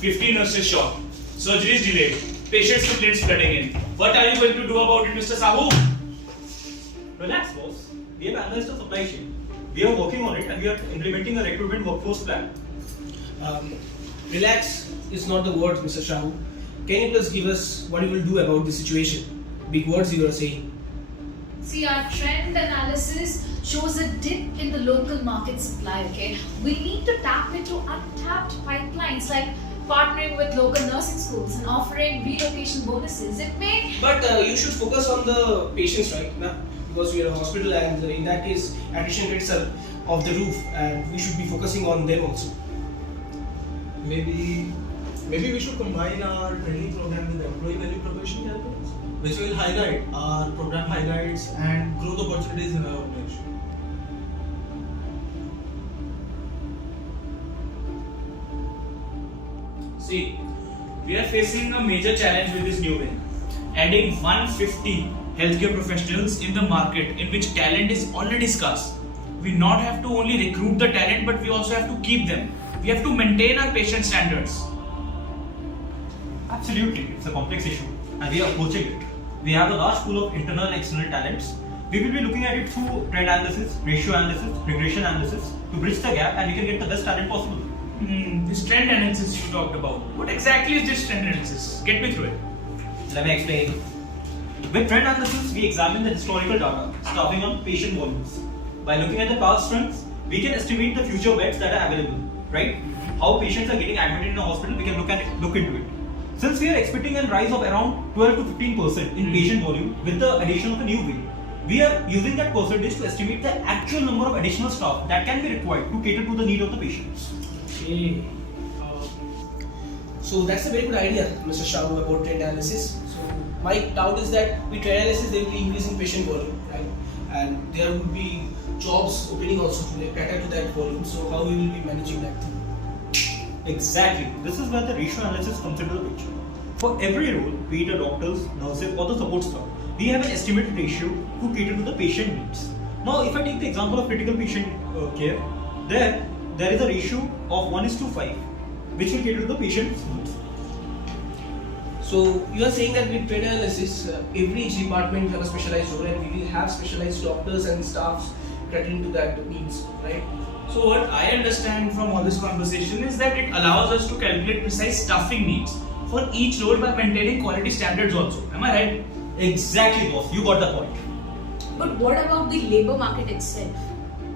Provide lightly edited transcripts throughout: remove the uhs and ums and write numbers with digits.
50 nurses short, surgeries delayed, patients' complaints flooding in. What are you going to do about it, Mr. Sahu? Relax, boss. We have analyzed the supply chain. We are working on it and we are implementing a recruitment workforce plan. Relax is not the word, Mr. Shahu. Can you please give us what you will do about the situation? Big words you are saying. See, our trend analysis shows a dip in the local market supply, okay? We need to tap into untapped pipelines like partnering with local nursing schools and offering relocation bonuses. It may... But you should focus on the patients right now because we are a hospital and in that case admission rates are off the roof and we should be focusing on them also. Maybe we should combine our training program with employee value proposition campaigns, which will highlight our program highlights and growth opportunities in our organization. See, we are facing a major challenge with this new win. Adding 150 healthcare professionals in the market in which talent is already scarce. We not have to only recruit the talent, but we also have to keep them. We have to maintain our patient standards. Absolutely, it's a complex issue and we are approaching it. We have a large pool of internal and external talents. We will be looking at it through trend analysis, ratio analysis, regression analysis to bridge the gap and we can get the best talent possible. This trend analysis you talked about. What exactly is this trend analysis? Get me through it. Let me explain. With trend analysis, we examine the historical data, starting on patient volumes. By looking at the past trends, we can estimate the future beds that are available, right? How patients are getting admitted in a hospital, we can look into it. Since we are expecting a rise of around 12 to 15% in patient volume with the addition of a new wing, we are using that percentage to estimate the actual number of additional staff that can be required to cater to the need of the patients. Okay. So that's a very good idea, Mr. Shahu, about trend analysis. So my doubt is that with trend analysis there will be increasing patient volume, right? And there would be jobs opening also to cater to that volume. So how we will be managing that thing? Exactly. This is where the ratio analysis comes into the picture. For every role, be it a doctors, nurses or the support staff, we have an estimated ratio to cater to the patient needs. Now, if I take the example of critical patient care, there is a ratio of 1:5, which will cater to the patient's needs. So you are saying that with trend analysis, every each department will have a specialized role and we will have specialized doctors and staffs catering to that needs, right? So what I understand from all this conversation is that it allows us to calculate precise staffing needs for each role by maintaining quality standards also. Am I right? Exactly, boss. You got the point. But what about the labor market itself?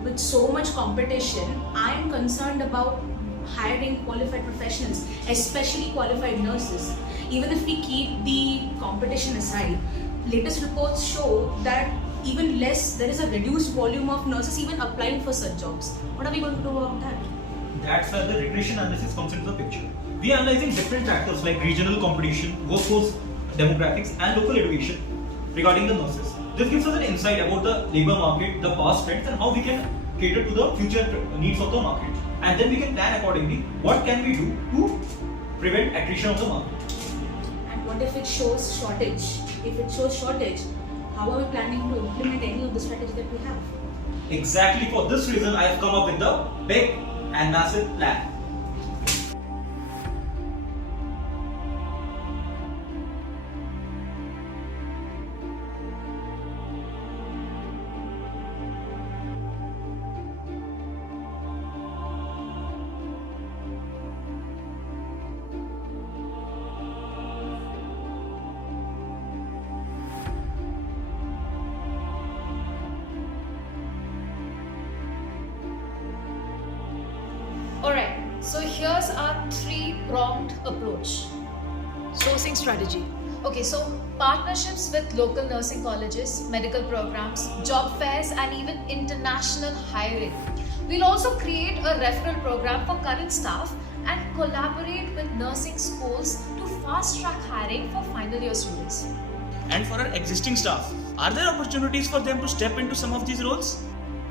With so much competition, I am concerned about hiring qualified professionals, especially qualified nurses. Even if we keep the competition aside, latest reports show that there is a reduced volume of nurses even applying for such jobs. What are we going to do about that? That's where the regression analysis comes into the picture. We are analyzing different factors like regional competition, workforce demographics and local education regarding the nurses. This gives us an insight about the labor market, the past trends and how we can cater to the future needs of the market. And then we can plan accordingly what can we do to prevent attrition of the market. And what if it shows shortage? If it shows shortage, how are we planning to implement any of the strategies that we have? Exactly for this reason, I have come up with the big and massive plan. Alright, so here's our three-pronged approach. Sourcing strategy. Okay, so partnerships with local nursing colleges, medical programs, job fairs and even international hiring. We'll also create a referral program for current staff and collaborate with nursing schools to fast-track hiring for final year students. And for our existing staff, are there opportunities for them to step into some of these roles?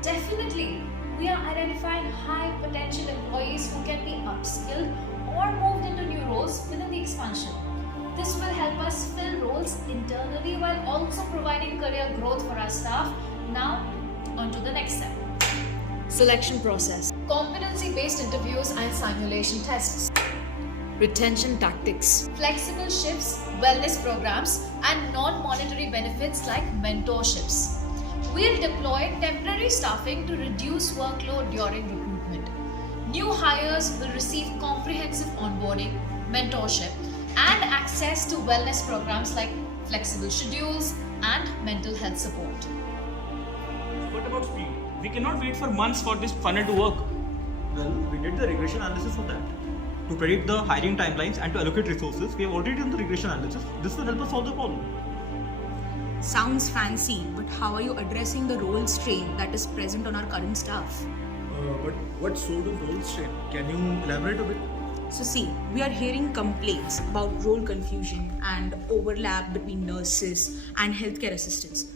Definitely. We are identifying high potential employees who can be upskilled or moved into new roles within the expansion. This will help us fill roles internally while also providing career growth for our staff. Now, on to the next step. Selection process. Competency-based interviews and simulation tests. retention tactics, flexible shifts, wellness programs, and non-monetary benefits like mentorships. We'll deploy temporary staffing to reduce workload during recruitment. New hires will receive comprehensive onboarding, mentorship, and access to wellness programs like flexible schedules and mental health support. What about speed? We cannot wait for months for this funnel to work. Well, we did the regression analysis for that. To predict the hiring timelines and to allocate resources, we have already done the regression analysis. This will help us solve the problem. Sounds fancy, but how are you addressing the role strain that is present on our current staff? But what sort of role strain? Can you elaborate a bit? So see, we are hearing complaints about role confusion and overlap between nurses and healthcare assistants.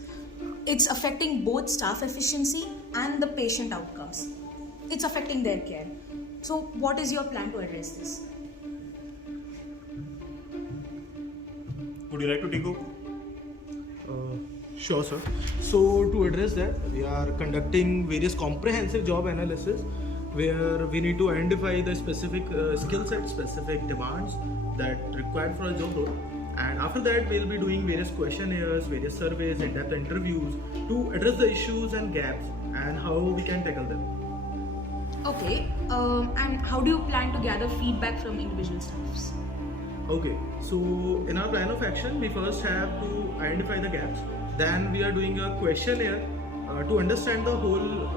It's affecting both staff efficiency and the patient outcomes. It's affecting their care. So what is your plan to address this? Would you like to take over? Sure, sir. So to address that, we are conducting various comprehensive job analysis where we need to identify the specific skill set, specific demands that required for a job role. And after that, we'll be doing various questionnaires, various surveys, in-depth interviews to address the issues and gaps and how we can tackle them. Okay, and how do you plan to gather feedback from individual staffs? Okay, so in our plan of action, we first have to identify the gaps. Then we are doing a questionnaire to understand the whole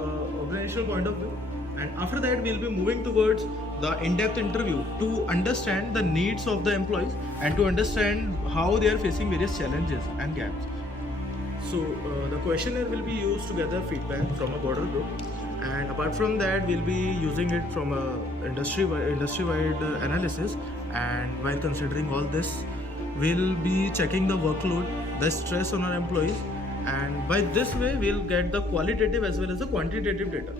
organizational point of view. And after that, we'll be moving towards the in-depth interview to understand the needs of the employees and to understand how they are facing various challenges and gaps. So the questionnaire will be used to gather feedback from a broader group. And apart from that, we'll be using it from a industry-wide analysis. And while considering all this, we'll be checking the workload, the stress on our employees, and by this way, we'll get the qualitative as well as the quantitative data.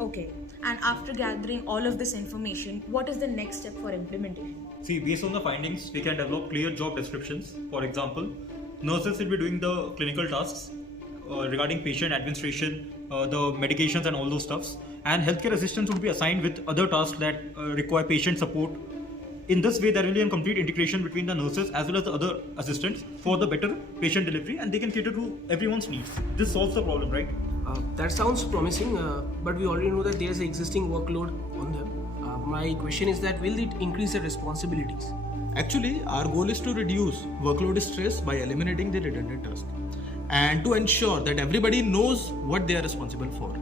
Okay, and after gathering all of this information, what is the next step for implementation? See, based on the findings, we can develop clear job descriptions. For example, nurses will be doing the clinical tasks regarding patient administration, the medications and all those stuffs. And healthcare assistants would be assigned with other tasks that require patient support. In this way, there will be a complete integration between the nurses as well as the other assistants for the better patient delivery, and they can cater to everyone's needs. This solves the problem, right? That sounds promising, but we already know that there is an existing workload on them. My question is that will it increase their responsibilities? Actually, our goal is to reduce workload stress by eliminating the redundant tasks and to ensure that everybody knows what they are responsible for.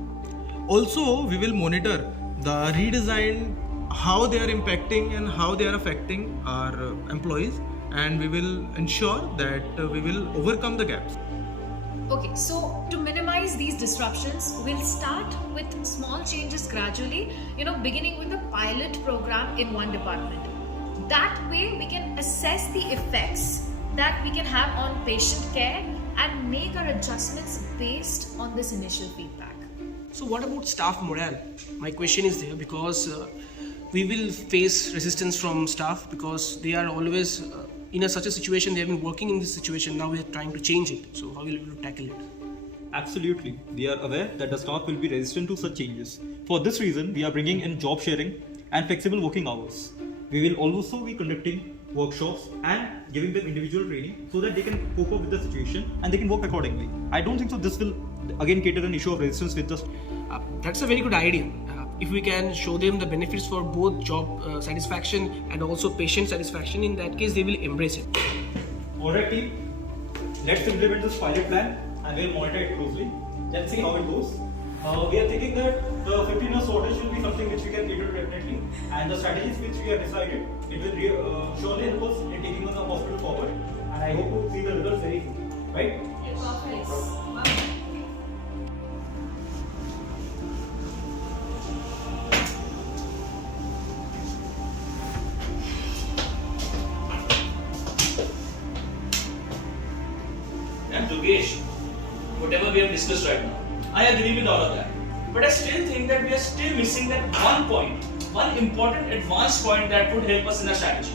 Also, we will monitor the redesign, how they are impacting and how they are affecting our employees, and we will ensure that we will overcome the gaps. Okay, so to minimize these disruptions, we'll start with small changes gradually, beginning with a pilot program in one department. That way, we can assess the effects that we can have on patient care and make our adjustments based on this initial feedback. So what about staff morale? My question is there because we will face resistance from staff because they are always in such a situation. They have been working in this situation. Now we are trying to change it. So how will we tackle it? Absolutely. We are aware that the staff will be resistant to such changes. For this reason, we are bringing in job sharing and flexible working hours. We will also be conducting workshops and giving them individual training so that they can cope up with the situation and they can work accordingly. I don't think so this will again cater an issue of resistance with the That's a very good idea. If we can show them the benefits for both job satisfaction and also patient satisfaction, in that case they will embrace it. Alright team, let's implement this pilot plan and we'll monitor it closely. Let's see how it goes. We are thinking that the 15-hour shortage will be something which we can cater to definitely, and the strategies which we have decided, it will surely help us in taking the hospital forward, and I hope to see the results very soon, right? Yes. And Yogesh, whatever we have discussed right now, I agree with all of that. But I still think that we are still missing that one point, one important advanced point that would help us in our strategy.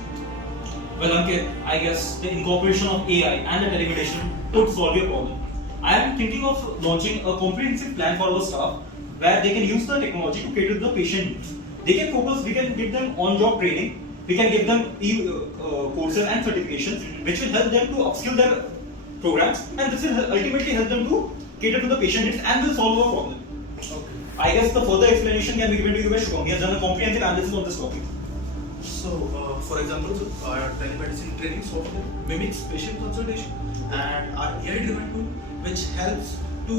Well, Ankit, I guess the incorporation of AI and the delegation could solve your problem. I am thinking of launching a comprehensive plan for our staff where they can use the technology to cater to the patient needs. They can focus, we can give them on-job training we can give them courses and certifications which will help them to upskill their programs, and this will ultimately help them to cater to the patient needs and will solve our problem. Okay. I guess the further explanation can be given to you by Shubham. He has done a comprehensive analysis on this topic. So, for example, our telemedicine training software mimics patient consultation, and our AI-driven tool which helps to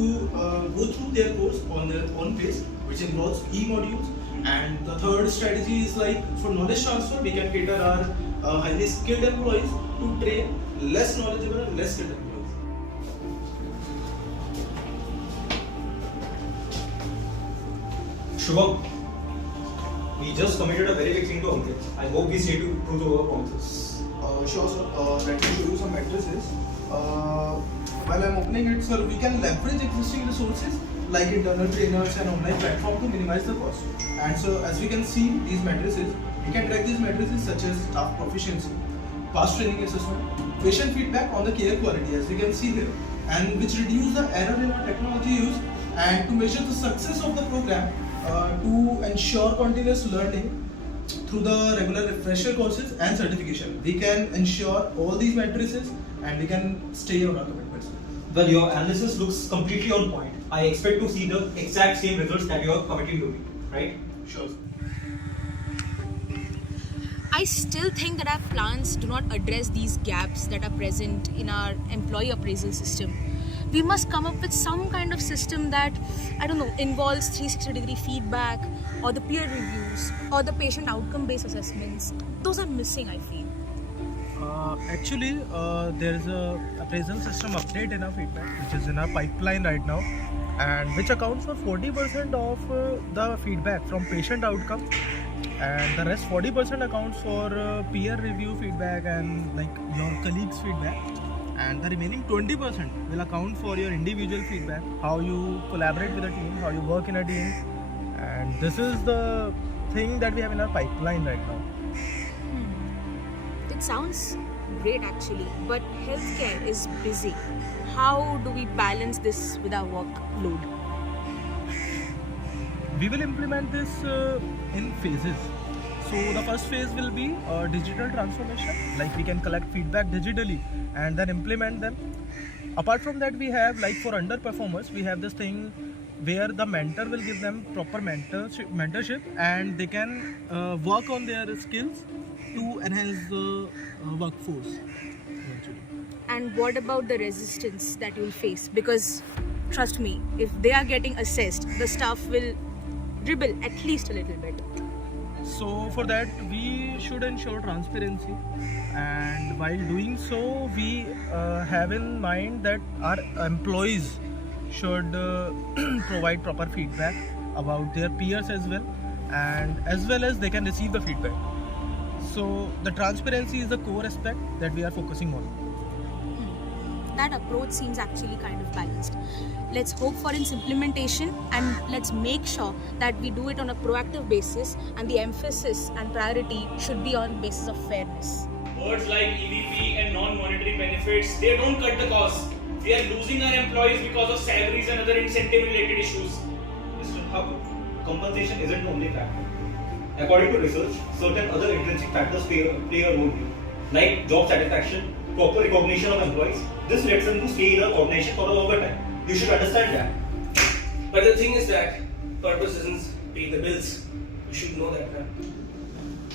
go through their course on their own pace, which involves e-modules. And the third strategy is like for knowledge transfer, we can cater our highly skilled employees to train less knowledgeable and less skilled employees. Shubham, we just committed a very big thing to Ankit. I hope we stay true to our promises. Sure, sir. Let me show you some matrices. While I'm opening it, sir, we can leverage existing resources like internal trainers and online platform to minimize the cost. And so, as we can see, these matrices, we can track these matrices such as staff proficiency, past training assessment, patient feedback on the care quality, as we can see here, and which reduce the error in our technology use, and to measure the success of the program, to ensure continuous learning through the regular refresher courses and certification. We can ensure all these matrices and we can stay on our commitments. Well, your analysis looks completely on point. I expect to see the exact same results that you are committing to me, right? Sure. I still think that our plans do not address these gaps that are present in our employee appraisal system. We must come up with some kind of system that, I don't know, involves 360-degree feedback or the peer reviews or the patient outcome-based assessments. Those are missing, I feel. Actually, there is a appraisal system update in our feedback, which is in our pipeline right now, and which accounts for 40% of the feedback from patient outcome, and the rest 40% accounts for peer review feedback and like your colleagues' feedback, and the remaining 20% will account for your individual feedback, how you collaborate with a team, how you work in a team, and this is the thing that we have in our pipeline right now. It sounds great actually, but healthcare is busy. How do we balance this with our workload? We will implement this in phases. So the first phase will be digital transformation, like we can collect feedback digitally and then implement them. Apart from that, we have, like for underperformers, we have this thing where the mentor will give them proper mentorship and they can work on their skills to enhance the workforce eventually. And what about the resistance that you'll face? Because trust me, if they are getting assessed, the staff will dribble at least a little bit. So for that, we should ensure transparency, and while doing so, we have in mind that our employees should provide proper feedback about their peers as well as they can receive the feedback. So the transparency is the core aspect that we are focusing on. That approach seems actually kind of balanced. Let's hope for its implementation and let's make sure that we do it on a proactive basis, and the emphasis and priority should be on basis of fairness. Words like EVP and non-monetary benefits, they don't cut the cost. We are losing our employees because of salaries and other incentive-related issues. Mr. Thakur, compensation isn't the only factor. According to research, certain other intrinsic factors play a role here, like job satisfaction, proper recognition of employees. This lets them to stay in an organization for a longer time. You should understand that. But the thing is that purpose doesn't pay the bills. You should know that, right?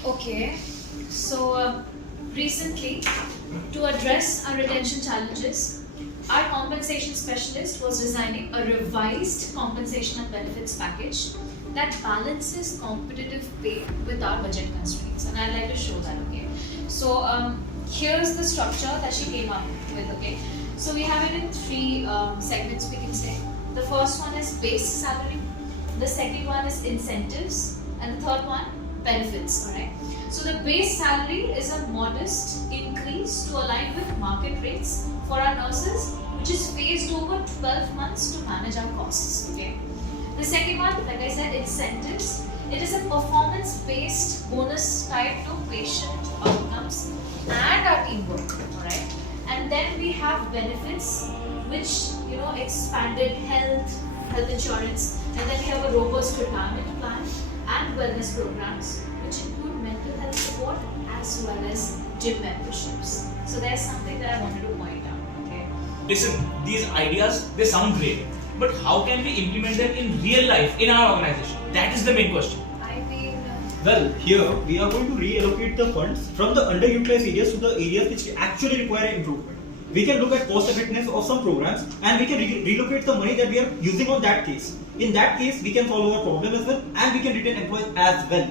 Okay, so recently, to address our retention challenges, our compensation specialist was designing a revised compensation and benefits package that balances competitive pay with our budget constraints, and I'd like to show that. Okay, so here's the structure that she came up with. Okay, so we have it in three segments, we can say. The first one is base salary, the second one is incentives, and the third one benefits. Alright, so the base salary is a modest increase to align with market rates for our nurses, which is phased over 12 months to manage our costs. Okay, the second one, like I said, incentives. It is a performance-based bonus tied to patient outcomes and our teamwork. Alright, and then we have benefits, which expanded health insurance, and then we have a robust retirement plan and wellness programs, which include mental health support as well as gym memberships. So there's something that I wanted to point out. Okay. Listen, these ideas, they sound great, but how can we implement them in real life in our organization? That is the main question. I mean, Well, here we are going to reallocate the funds from the underutilized areas to the areas which actually require improvement. We can look at cost effectiveness of some programs and we can relocate the money that we are using on that case. In that case, we can solve our problem as well and we can retain employees as well.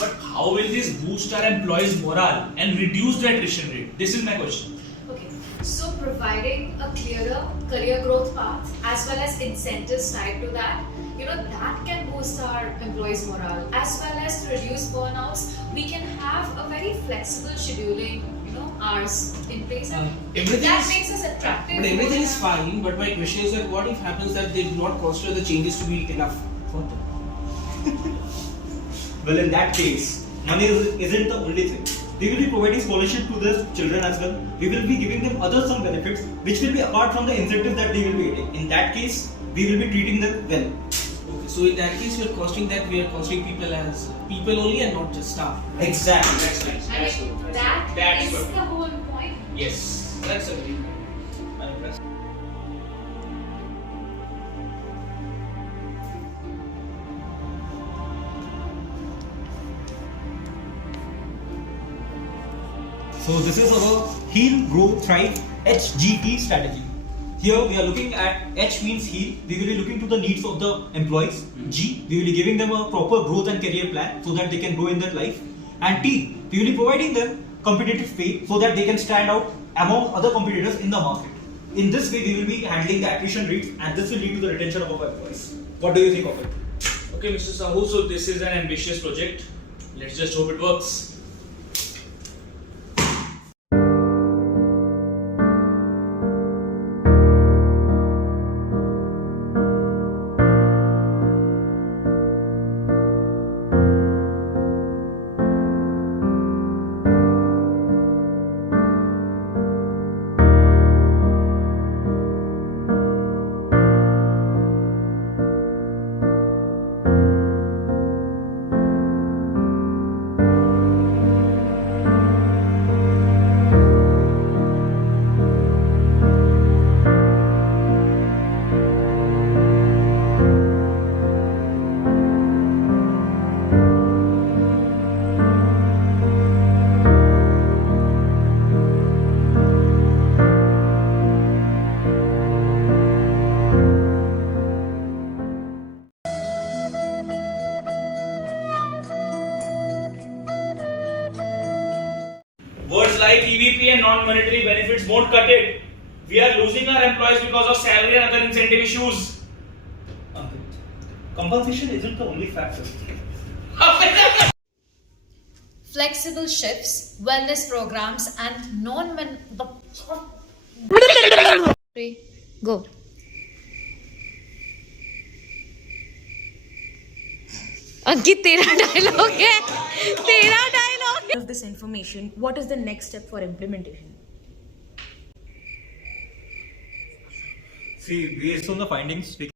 But how will this boost our employees' morale and reduce the attrition rate? This is my question. okay, so providing a clearer career growth path as well as incentives tied to that, that can boost our employees' morale as well as to reduce burnouts. We can have a very flexible scheduling, hours in place, and Everything that is- makes us attractive. But everything is fine, but my question is that what if happens that they do not consider the changes to be enough for them? Well, in that case, money isn't the only thing. We will be providing scholarship to the children as well. We will be giving them other some benefits which will be apart from the incentive that they will be getting. In that case, we will be treating them well. Okay, so in that case, we are costing people as people only and not just staff. Exactly. That's nice. I That's mean, good. that That's is good. the whole point. Yes, that's a very good. I'm impressed. So this is our Heal, Grow, Thrive HGT strategy. Here we are looking at H means heal. We will be looking to the needs of the employees. G, we will be giving them a proper growth and career plan so that they can grow in their life. And T, we will be providing them competitive pay so that they can stand out among other competitors in the market. In this way, we will be handling the attrition rates and this will lead to the retention of our employees. What do you think of it? Okay, Mr. Sahu, so this is an ambitious project. Let's just hope it works. Words like EVP and non-monetary benefits won't cut it. We are losing our employees because of salary and other incentive issues. Compensation isn't the only factor. Flexible shifts, wellness programs, and Go. अंकित तेरा dialogue है तेरा dialogue Of this information, what is the next step for implementation? See, based on the findings, we